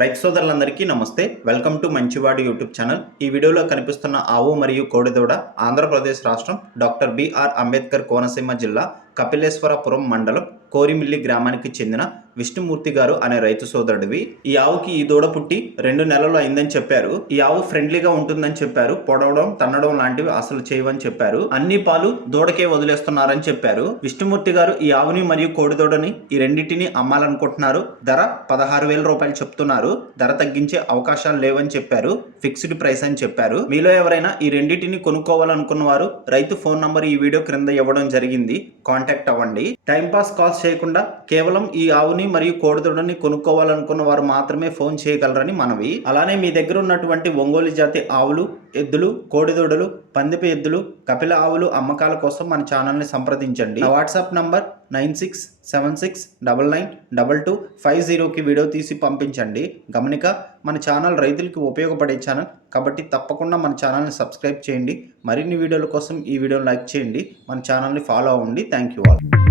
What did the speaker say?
రైతు సోదరులందరికీ నమస్తే. వెల్కమ్ టు మంచివాడు యూట్యూబ్ ఛానల్. ఈ వీడియోలో కనిపిస్తున్న ఆవు మరియు కోడిదూడ ఆంధ్రప్రదేశ్ రాష్ట్రం డాక్టర్ బిఆర్ అంబేద్కర్ కోనసీమ జిల్లా కపిలేశ్వరపురం మండలం కోరిమిల్లి గ్రామానికి చెందిన విష్ణుమూర్తి గారు అనే రైతు సోదరుడివి. ఈ ఆవుకి ఈ దూడ పుట్టి రెండు నెలలు అయిందని చెప్పారు. ఈ ఆవు ఫ్రెండ్లీగా ఉంటుందని చెప్పారు. పొడవడం తన్నడం లాంటివి అసలు చేయవని చెప్పారు. అన్ని పాలు దూడకే వదిలేస్తున్నారని చెప్పారు. విష్ణుమూర్తి గారు ఈ ఆవుని మరియు కోడిదూడని ఈ రెండింటిని అమ్మాలనుకుంటున్నారు. ధర పదహారు వేల రూపాయలు చెప్తున్నారు. ధర తగ్గించే అవకాశాలు లేవని చెప్పారు. ఫిక్స్డ్ ప్రైస్ అని చెప్పారు. మీలో ఎవరైనా ఈ రెండింటిని కొనుక్కోవాలనుకున్న వారు రైతు ఫోన్ నంబర్ ఈ వీడియో క్రింద ఇవ్వడం జరిగింది. కాంటాక్ట్ కాంటాక్ట్ అవ్వండి. టైం పాస్ కాల్స్ చేయకుండా కేవలం ఈ ఆవుని మరియు కోడిదొడని కొనుక్కోవాలనుకున్న వారు మాత్రమే ఫోన్ చేయగలరని మనవి. అలానే మీ దగ్గర ఉన్నటువంటి ఒంగోలు జాతి ఆవులు ఎద్దులు కోడిదూడలు పందిపి ఎద్దులు కపిల ఆవులు అమ్మకాల కోసం మన ఛానల్ని సంప్రదించండి. నా WhatsApp number nine six seven six double nine double two five జీరోకి వీడియో తీసి పంపించండి. గమనిక మన ఛానల్ రైతులకి ఉపయోగపడే ఛానల్ కాబట్టి తప్పకుండా మన ఛానల్ని సబ్స్క్రైబ్ చేయండి. మరిన్ని వీడియోల కోసం ఈ వీడియోని లైక్ చేయండి. మన ఛానల్ని ఫాలో అవ్వండి. Thank you all.